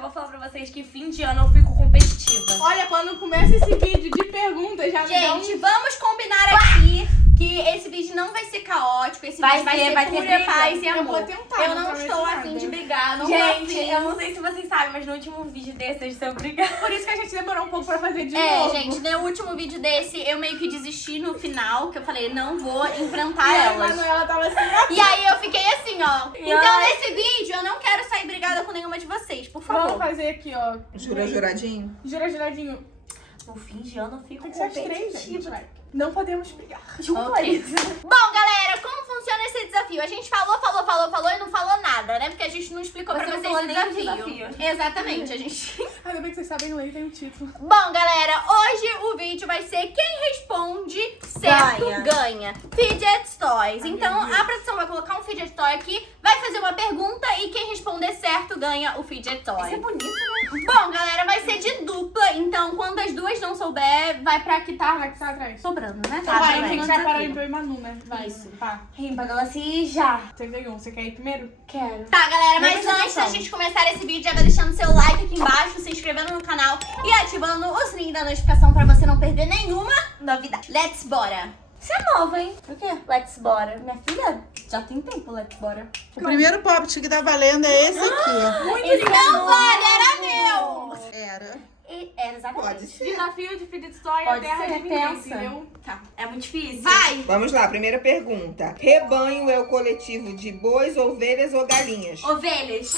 já vou falar pra vocês que fim de ano eu fico competitiva. Olha, quando começa esse vídeo de perguntas, já me dá Gente, vamos combinar aqui que esse vídeo não vai ser caótico, esse vídeo vai ser ter pura briga. paz e Eu amor. vou tentar, Eu não não prometo estou nada. afim de brigar, não tô Gente, afim. eu não sei se vocês sabem, mas no último vídeo desse eu estou brigando. Por isso que a gente demorou um pouco pra fazer de É, novo. gente, no último vídeo desse eu meio que desisti no final, que eu falei, não vou enfrentar E a elas. Manuela tava assim, E aí eu fiquei assim, ó. E Então ai. nesse vídeo eu não quero sair brigada com nenhuma de vocês, por vamos favor. fazer aqui, ó. Jura juradinho? Jura, juradinho. No fim de ano eu fico Tem que ser as três, gente. competitiva. Vai. Não podemos brigar. Junto Ok. a isso. Bom, galera, como funciona esse desafio? A gente falou e não falou nada, né? Porque a gente não explicou Você pra não vocês falou o nem do desafio. Exatamente, a gente... Ainda bem que vocês sabem ler, tem um título. Bom, galera, hoje o vídeo vai ser quem responde certo ganha. Fidget Toys. Então, a produção vai colocar um Fidget Toy aqui, vai fazer uma pergunta e quem responder certo ganha o Fidget Toy. Isso é bonito, né? Bom, galera, vai ser de dupla, então quando as duas não souber, vai pra que tá Vai que tá atrás. sobrando, né? Então vai, sobrando a gente no vai parar desafio. em e Manu, né? Vai. Isso. Tá. Rimpa, Galassi, já. Você ganhou. Você quer ir primeiro? Quero. Tá, galera, mas Presta antes da atenção. gente começar esse vídeo, já vai deixando seu like aqui embaixo, se inscrevendo no canal e ativando o sininho da notificação pra você não perder nenhuma novidade. Let's bora! Você é nova, hein? O quê? Let's bora. Minha filha, já tem tempo, let's bora. O primeiro pop que tá valendo é esse aqui. Muito Esse lindo. Não vale, era meu! Era. Era exatamente. Pode ser. Desafio de Fidget Toy Pode a terra ser, de ninguém, pensa. entendeu? Tá, é muito difícil. Vai! Vamos lá, primeira pergunta. Rebanho é o coletivo de bois, ovelhas ou galinhas? Ovelhas.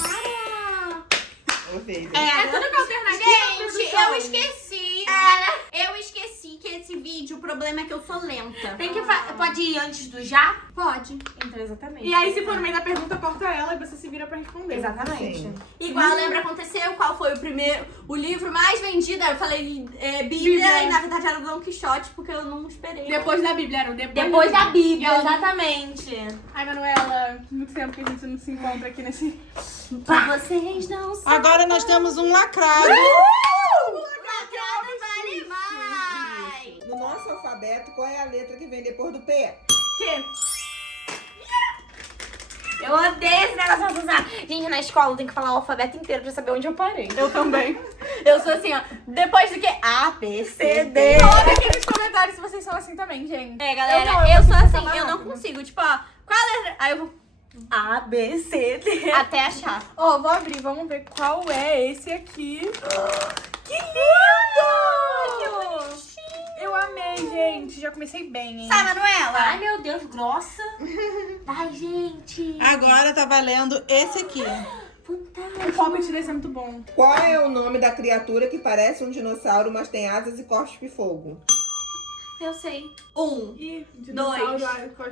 Ovelhas. É tudo que alternativa. Gente, eu esqueci. Eu esqueci que esse vídeo, o problema é que eu sou lenta. Tem que pode ir antes do já? Pode. Então, exatamente. E aí, se for no meio da pergunta, corta ela e você se vira pra responder. Exatamente. Sim. Igual lembra aconteceu, qual foi o livro mais vendido? Eu falei Bíblia Bíblia. e na verdade era o Don Quixote, porque eu não esperei. Depois da Bíblia, era o Depois da Bíblia, Eu- exatamente. Ai, Manuela, muito tempo que a gente não se encontra aqui nesse... Pra vocês não sabem. Agora nós temos um lacrado. Lacrado vale mais. No nosso alfabeto, qual é a letra que vem depois do P? Que? Eu odeio esse negócio de usar. Gente, na escola eu tenho que falar o alfabeto inteiro pra saber onde eu parei. Eu também. Eu sou assim, ó. Depois do que? A, B, C, D. Coloca aqui nos comentários se vocês são assim também, gente. É, galera, Eu não, eu eu sou consigo assim, falar eu não rápido. consigo. Tipo, ó, qual a letra? Aí eu vou A, B, C, D. até achar. Ó, vou abrir, vamos ver qual é esse aqui. Que lindo! Eu amei, gente. Já comecei bem, hein? Sai, Manuela. Ai, meu Deus, grossa. Vai, gente. Agora tá valendo esse aqui. Fantástico. O Poppet desse é muito bom. Qual é o nome da criatura que parece um dinossauro, mas tem asas e cospe fogo? Eu sei. 1. E Dois,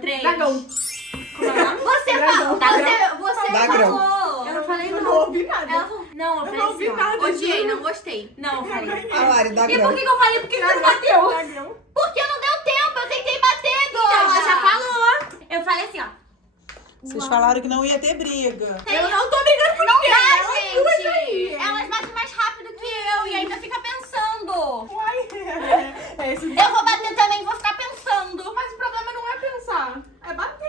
três. Dragão. Você Dragão. falou. Você Dragão. falou. Eu não falei Eu não. não ouvi nada. Ela falou. Não, eu Eu falei não ouvi assim, ó. nada. Odiei, não gostei. Não, eu falei. A Lari, dá E grão. por que eu falei? Por que não bateu? Dragão. Porque não deu tempo. Eu tentei bater, Então, ela Dona. já falou. Eu falei assim, ó. Vocês falaram que não ia ter briga. Eu não tô brigando com Não ninguém. dá, Elas duas aí. gente. Elas batem mais rápido que eu e ainda fica pensando. Uai. É esse... Eu vou bater também, vou ficar pensando. Mas o problema não é pensar. É bater.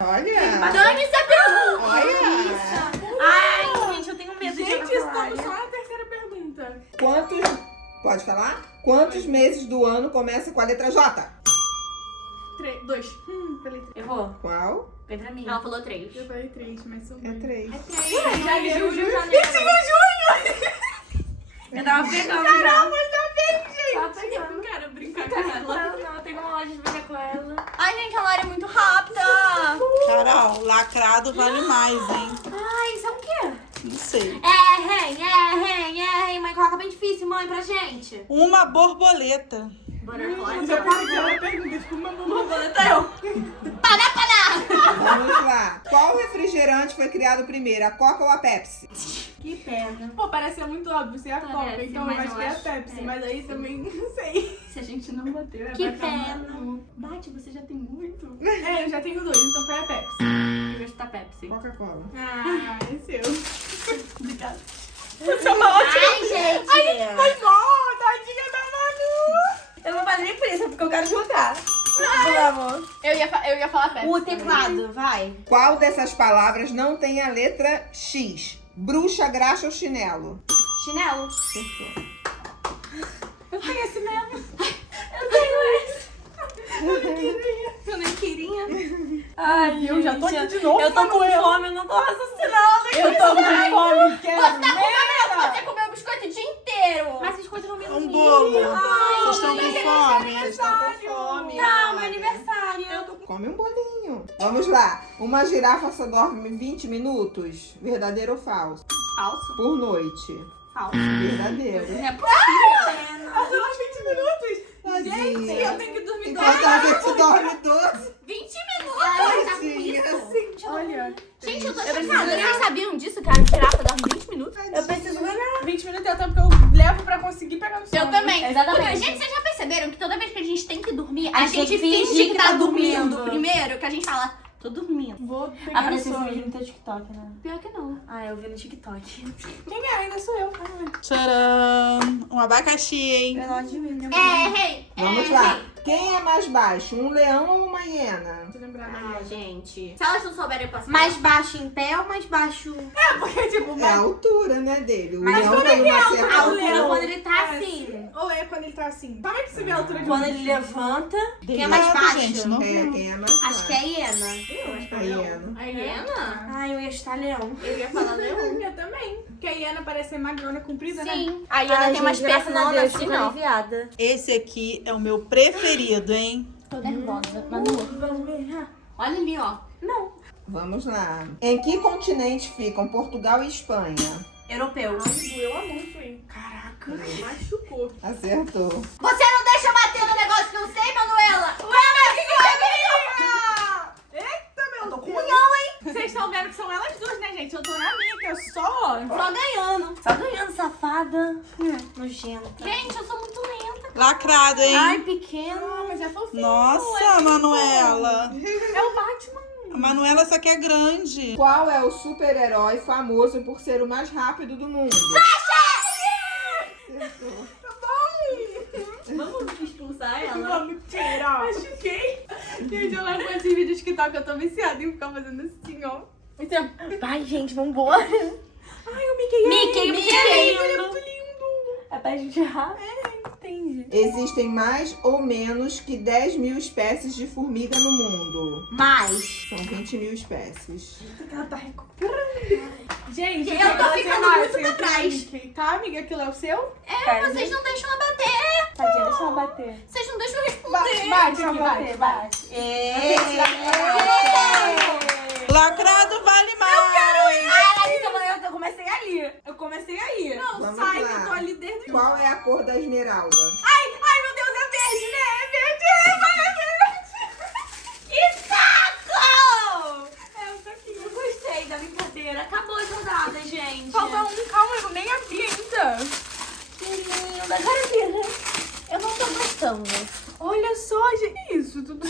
Olha. Dane-se a pergunta. Olha. Ai, gente, eu tenho medo de Gente, falar. estamos só na terceira pergunta. Quantos... Pode falar? Quantos meses do ano começa com a letra J? 2. Falei 3. Errou. Qual? Vem pra mim. Ela falou 3. Eu falei 3, mas são É 3. Janeiro, julho, janeiro. Eu tava pegando já. Caramba, tá bem, gente. Tá pegando. Eu quero brincar com ela. Não, eu tenho uma loja de brincar com ela. Ai, gente, a Lara é muito rápida. Carol, lacrado vale mais, hein? Ai, isso é o quê? Não sei. Errem. Mãe, coloca bem difícil, mãe, pra gente. Uma borboleta. Butterfly. Já perdi a pergunta, ficou uma borboleta. Vamos lá. Qual refrigerante foi criado primeiro, a Coca ou a Pepsi? Que pena. Pô, parece ser muito óbvio ser a Coca, Parece, então eu mas acho eu que é a acho- Pepsi. é. Mas aí também não sei. Se a gente não bater, Que vai dar pena. mal. Bate, você já tem muito. É, eu já tenho 2, então foi a Pepsi. Eu gosto da Pepsi. Coca-Cola. Ah, é seu. Obrigada. Você é uma ótima. Ai, gente. Foi bom, tadinha da Manu. Eu não falei nem por isso, é porque eu quero jogar. Vamos. Eu ia falar Pepsi. O teclado, vai. Qual dessas palavras não tem a letra X? Bruxa, graxa ou chinelo? Chinelo. Acertou. Eu tenho esse mesmo. Eu tenho esse. Eu nem queria. Ai, eu já tô aqui de novo. Eu tô com Manuela. fome, eu não tô raciocinando. Eu tô com fome, quero Você tá com merda. fome, você comeu biscoito o dia inteiro. Mas biscoito não me Um bolo. Vocês estão com fome? Vocês estão com fome. Tá, meu aniversário. Eu tô com... Come um bolinho. Vamos lá. Uma girafa só dorme 20 minutos? Verdadeiro ou falso? Falso. Por noite. Falso. Verdadeiro. Não é possível. Ela dorme 20 minutos. Tadinha. Gente, eu tenho que dormir Enquanto a gente dorme 12. 20 Ai, minutos. tá com Tadinha. isso. Olha, Gente, eu tô preciso chocada. ganhar. Vocês sabiam disso, cara? Girafa dorme 20 minutos? Eu preciso ganhar. 20 minutos é o tempo que eu levo pra conseguir pegar no sono. Eu também. Exatamente. Porque, gente, vocês já perceberam que toda vez que a gente tem que dormir, A a gente gente finge finge que que tá tá dormindo dormindo. primeiro, que a gente fala, tô dormindo. Vou pegar no Apareceu esse sono. vídeo no teu TikTok, né? Pior que não. Ah, eu vi no TikTok. Quem é? Ainda sou eu. Tcharam! Um abacaxi, hein? Eu não adivinho. Errei. Vamos lá. Quem é mais baixo? Um leão ou uma hiena? Tô lembrada Ah, aí. gente. Se elas não souberem, eu passo. Mais baixo em pé ou mais baixo? Porque, tipo, É a altura, né, dele. O Mas leão como é tem que é a uma altura certa A do altura leão? quando ele tá É, assim. Ou é quando ele tá assim. Como é que você vê a altura de Quando um? ele levanta. Quem é Delicado, mais baixo? gente, não? É, quem é mais Acho baixo? que é a hiena. Eu acho que A é leão. hiena. A hiena? Ai, eu ia estar leão. Eu ia falar leão. Eu também. Porque a hiena parece ser magrona, comprida, né? Sim. A hiena tem umas pernonas assim, não. aliviada. Esse aqui é o meu preferido, hein? Tô nervosa. Manu. Olha ali, ó. Não. Vamos lá. Em que continente ficam Portugal e Espanha? Europeu. Ai, doeu a mão isso aí. Caraca, machucou. Acertou. Você não deixa eu bater no negócio que eu sei, Manuela? Eita, meu tô com Deus. hein? Vocês estão vendo que são elas duas, né, gente? Eu tô na minha, que eu só... Só ganhando. Só ganhando, safada. Nojenta. Gente, eu sou muito lenta. Lacrado, hein? Ai, pequeno. Ah, mas é fofinho. Nossa, Manuela. É o Batman. A Manuela só que é grande. Qual é o super-herói famoso por ser o mais rápido do mundo? Acertou. Vamos expulsar ela? Vamos tirar. Machuquei. Gente, eu levo esse vídeo de TikTok, eu tô viciada em ficar fazendo assim, ó. Vai, gente, vambora. Ai, o Mickey. Mickey é lindo. Ele é muito lindo. É pra gente errar. Entendi. Existem mais ou menos que 10 mil espécies de formiga no mundo. Mais. São 20 mil espécies. Ela tá recuperando. Gente, Eu quero tô fazer ficando mais, muito eu pra tenho trás. Mickey. Tá, amiga? Aquilo é o seu? É, vocês não deixam ela bater. Tadinha, deixa ela bater. Vocês não deixam eu responder. Bate Deixa aqui, ela vai. bater, bate. Lacrado vale mais. Ai, Larissa, eu comecei ali. Eu comecei aí. Não, Vamos sai lá. que eu tô ali desde... Qual é a cor da esmeralda? Ai, meu Deus, é verde, né? É verde. Que saco! É um saquinho. Eu gostei da brincadeira. Acabou a rodada, gente. Falta um, calma, eu nem abri ainda. Que lindo. Agora vira. Eu não tô gostando. Olha só, gente. Que isso? Tudo...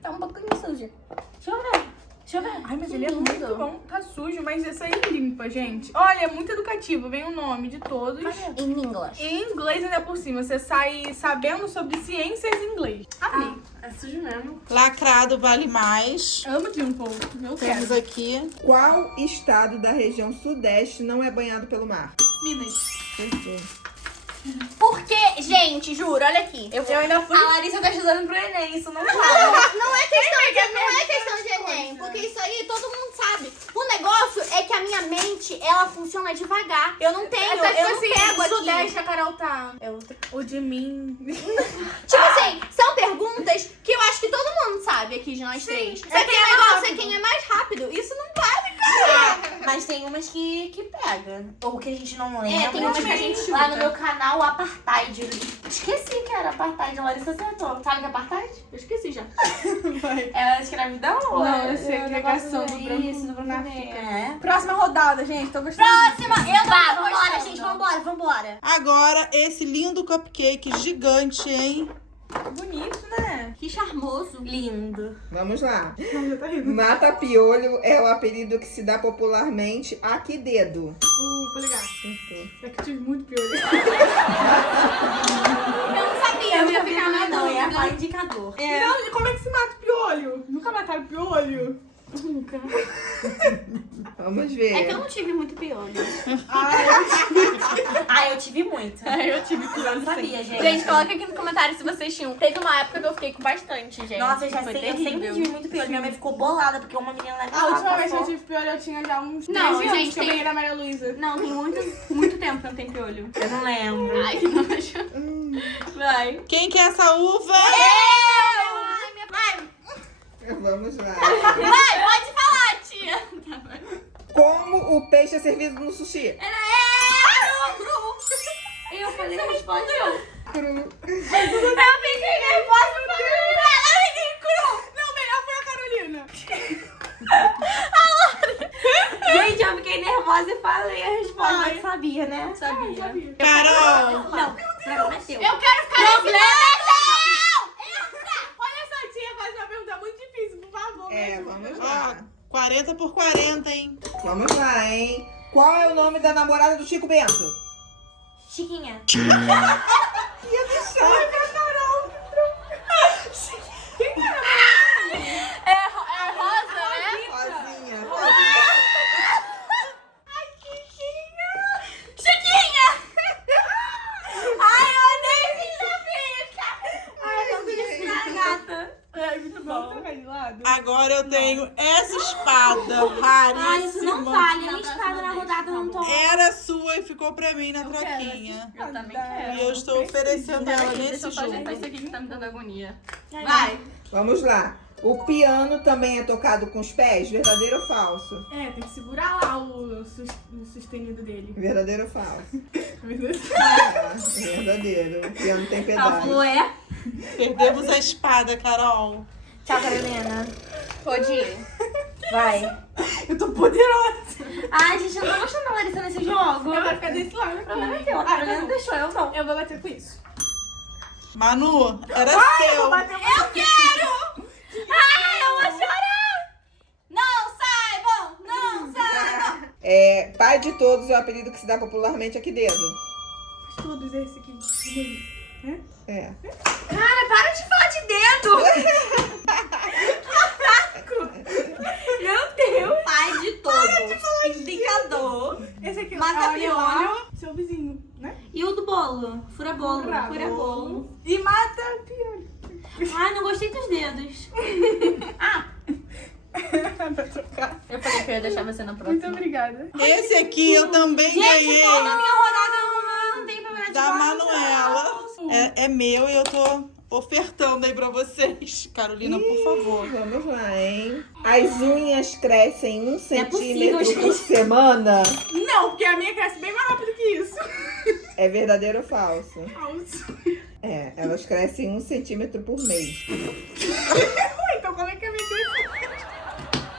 Tá um pouquinho suja. Deixa eu ver. Deixa eu ver. Ai, mas Que ele é lindo. muito bom. Tá sujo, mas essa aí limpa, gente. Olha, é muito educativo. Vem o nome de todos. Em inglês. Em inglês ainda por cima. Você sai sabendo sobre ciências em inglês. Amei. É sujo mesmo. Lacrado vale mais. Amo de um pouco. Eu Temos quero. aqui. Qual estado da região sudeste não é banhado pelo mar? Minas. Acertou. Porque, gente, juro, olha aqui. Eu ainda fui... A Larissa tá estudando pro Enem, isso não vale. Não é questão de Enem, porque isso aí todo mundo sabe. O negócio é que a minha mente, ela funciona devagar. Eu não tenho, Tá, tipo eu não assim, pego aqui. Sudeste, a Carol tá. É outra. O de mim. Tipo assim, são perguntas que eu acho que todo mundo sabe aqui de nós três. Só que quem é o negócio rápido. é quem é mais rápido. Isso não vale, cara. Mas tem umas que pega. Ou que a gente não lembra. tem umas que a gente Lá chuta. no meu canal, o Apartheid. Esqueci que era Apartheid. A Larissa acertou. Sabe o que é Apartheid? Eu esqueci já. É a escravidão? ou Não, é- eu sei é o que é negócio cação do branco isso, do branco na negro. África. É. Próxima rodada, gente. Tô gostando. Próxima, eu Vá, não tô vambora, gostando. gente. Vambora. Agora esse lindo cupcake gigante, hein? Bonito, né? Que charmoso. Lindo. Vamos lá. Não, já tá rindo. Mata-piolho é o apelido que se dá popularmente a que dedo? Polegar. Acertou. É que eu tive muito pior. Eu não sabia, eu ia ficar na não, ia dúvida. falar indicador. Não, como é que se mata o piolho? Nunca mataram piolho? Nunca. Vamos ver. É que eu não tive muito piolho. Ah, eu tive muito. Eu tive piolho. Eu não sabia, gente. Gente, coloca aqui no comentário se vocês tinham. Teve uma época que eu fiquei com bastante, gente. Nossa, eu Foi sempre terrível. tive muito piolho. Minha mãe ficou bolada porque uma menina lá em A casa última vez que eu passou. tive piolho, eu tinha já uns Não, 13 anos, gente, que eu tem- ganhei da Maria Luísa. Não, tem muito tempo que não tem piolho. Eu não lembro. Ai, que nojo. Vai. Quem quer essa uva? Ai, minha mãe. Vamos lá. Vai, pode falar, tia. Como o peixe é servido no sushi? Era eu! Cru! Eu falei, respondeu. Cru. Eu fiquei nervosa pra caramba. Ela fiquei cru! Não, melhor foi a Carolina. Gente, eu fiquei nervosa e falei a resposta. Ai. Mas sabia, né? Sabia. Carol! Não, problema é seu. Eu quero ficar nesse não! Olha essa tia faz uma pergunta muito difícil, por favor. É, me vamos ajuda. lá. 40 por 40, hein? Vamos lá, hein? Qual é o nome da namorada do Chico Bento? Chiquinha. É rosa, né? Rosinha. Chiquinha! Ai, eu odeio esse bicha! Ai, eu queria ensinar a gata. É, muito bom. Vamos trocar de lado? Agora eu tenho essa espada raríssima. Ai, isso não vale. Na Minha próxima espada na vez, rodada por não favor. toma. Era sua e ficou pra mim na Eu quero troquinha. Eu também Ah, quero. E eu estou oferecendo ela Deixa nesse eu só jogo. ajeitar isso aqui que tá me dando agonia. Vai. Vamos lá. O piano também é tocado com os pés? Verdadeiro ou falso? É, tem que segurar lá o sustenido dele. Verdadeiro ou falso? Verdade. Ah, verdadeiro. O piano tem Ela pedaço. falou é. Perdemos a espada, Carol. Tchau, Carolina. Pode ir. Vai. Eu tô poderosa. Ai, gente, eu não tô gostando da Larissa nesse jogo. Eu vou ficar desse lado aqui. Problema é teu. A Ah, Carolina tá não bom. deixou, eu não. Eu vou bater com isso. Manu, era Eu seu. vou bater com Eu quero! Ai, eu vou chorar! Não saibam! Não saibam! É, pai de todos é o apelido que se dá popularmente a que dedo? todos esse aqui. É. Cara, para de falar de dedo. Meu Deus. Pai de todos. Indicador. Esse aqui Mata olha, pior. olha, seu vizinho, né? E o do bolo? Fura bolo. Fura Fura bolo. E mata pior. Ai, não gostei dos dedos. Pra trocar. Eu falei que eu ia deixar você na Muito próxima. obrigada. Esse aqui eu também Gente, ganhei. toda a minha rodada não tem problema de Da volta. Manuela. É meu e eu tô ofertando aí pra vocês. Carolina, por favor. Vamos lá, hein? As unhas crescem 1 possível, centímetro por gente. semana. Não, porque a minha cresce bem mais rápido que isso. É verdadeiro ou falso? Falso. É, elas crescem 1 centímetro por mês. Então como é que a minha cresce?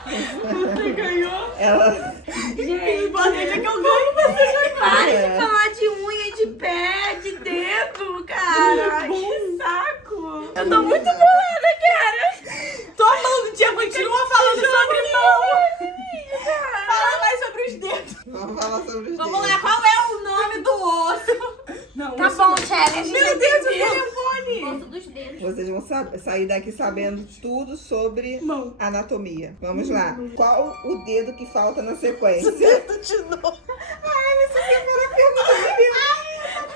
Você ganhou. Ela. O importante é que eu ganho, você já Para É. de falar de unha, de pé, de dedo, cara. Que saco. Eu tô muito bolada, cara. Tô falando, tia, continua falando sobre mão. Fala mais sobre os dedos. Vamos falar sobre os Vamos dedos. lá, qual é o nome do osso? Não, Tá bom, challenge. Meu Deus, o telefone. Osso dos dedos. Vocês vão sair daqui sabendo tudo sobre Mão. anatomia. Vamos lá. Qual o dedo que falta na sequência? Dedo de novo.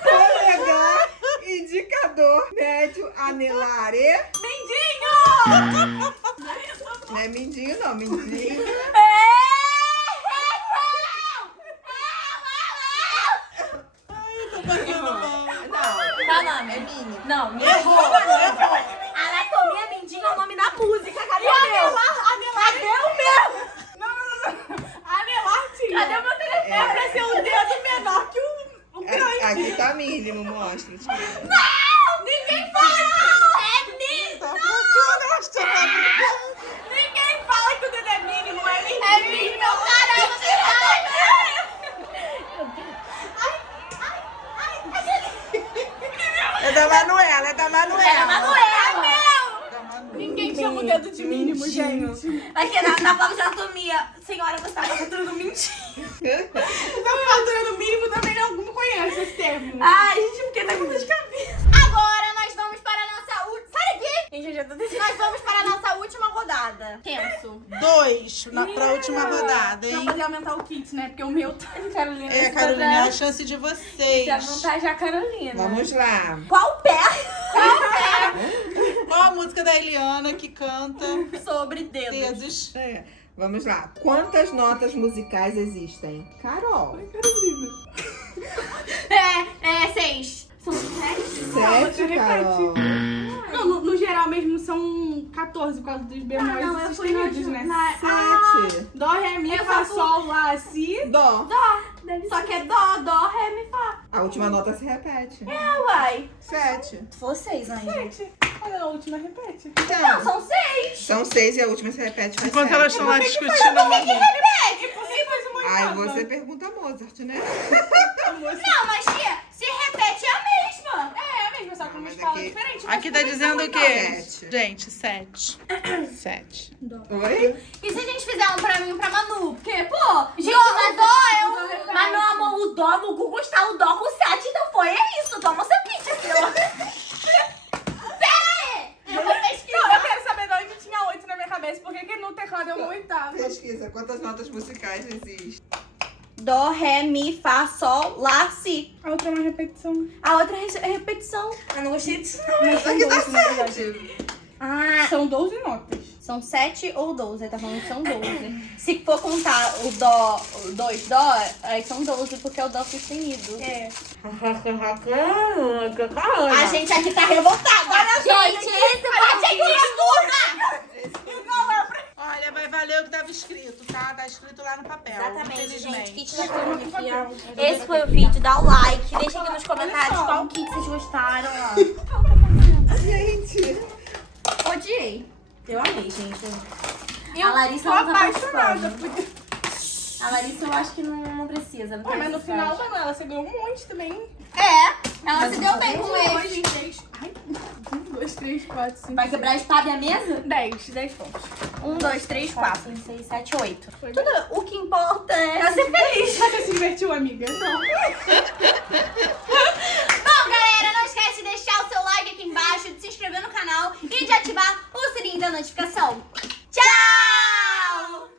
Polegar, indicador, médio, anelar e... Mendinho! Não é mindinho, não. Mindinho. Tô passando mal. Não. Qual o nome? É mínimo. Não, errou. Anatomia Mindinho é o nome da música. Cadê o meu? Cadê o meu? Anelar, tia. Cadê o meu telefone? É pra ser um dedo menor que o grande. Aqui tá mínimo, mostra. Tipo. Ninguém fala! É mínimo! Tá procurando, acho que você tá procurando. Ninguém fala que o dedo é mínimo, é mínimo. É mínimo, caramba! É da Manuela, é da Manuela. É a Manuela. Da Manuela. Ninguém chama o dedo de mínimo, gente. Aqui na prova de anatomia. Senhora, você tá fazendo mentira. Então, faturando mínimo também não conhece esse termo. Ai, gente, porque tá com dor de cabeça. Agora nós vamos para a nossa última. Sai daqui! Gente, eu já tô decidindo. Nós vamos para a nossa última rodada. rodada. Tenso. 2 pra última rodada, Pra hein? poder aumentar o kit, né? Porque o meu tá... Carolina, É, Carolina, é a chance de vocês. Se a vantagem é a Carolina. Vamos lá. Qual pé Qual a música da Eliana que canta sobre dedos? dedos? É, vamos lá. Quantas notas musicais existem? Carol. É 6. São 7? 7, Carol. Não, no geral mesmo são 14 por causa dos bemóis não, eu fui sustenidos, né? 7. Dó, ré, mi, Eu fá, faço- sol, lá, si. Dó. Só que é dó, ré, mi, fá. A última nota se repete. Uai. 7. Vocês, Anjo. Gente, olha, a última repete. Não, Então, são 6. são 6 e a última se repete faz Enquanto 7. elas estão lá discutindo a música. E por que faz uma Aí oitava? você pergunta a Mozart, né? Não, mas tia, se repete é a mesma. É, mesmo, só com uma mas escala aqui- diferente. Aqui tá dizendo o quê? Gente, 7. 7. Oi? E se a gente fizer um pra mim e pra Manu? Porque, pô, gente, mas dó é um... Mas meu amor, o dó no Google está o dó com 7, então foi, é isso. Toma seu kit, filho. Pera aí. Eu vou Não, pesquisar. eu quero saber de onde tinha 8 na minha cabeça. Por que que no teclado é uma oitava? Pesquisa, quantas notas musicais existem? Dó, ré, mi, fá, sol, lá, si. A outra é uma repetição. A outra é repetição. Eu não gostei disso, não. Isso aqui tá 7. Ah, São 12 notas. são 7 ou 12. Ele tá falando que são 12. Se for contar o dó, 2 dó, aí são 12, porque é o dó sustenido. É. A gente aqui tá revoltada. Olha só, gente, a gente estuda! Olha, vai valer o que tava escrito, tá? Tá escrito lá no papel. Exatamente, gente. Infelizmente. Kit da Carolina. Esse foi o vídeo. Dá o like. Deixa aqui nos comentários qual kit vocês gostaram. Gente. Odiei. Eu amei, gente. A Larissa Tô não tá apaixonada. participando. A Larissa eu acho que não precisa. Não Ué, tem mas no final, necessidade. Manuela, você ganhou um monte também. Ela se deu bem com 1, esse. 2, 3. Ai, 1, 2, 3, 4, 5. Vai quebrar a espada e a mesa? 10 pontos. 1, 2, 3, 4, 5, 6, 7, 8. Tudo, o que importa é ser feliz. Você se divertiu, amiga? Não.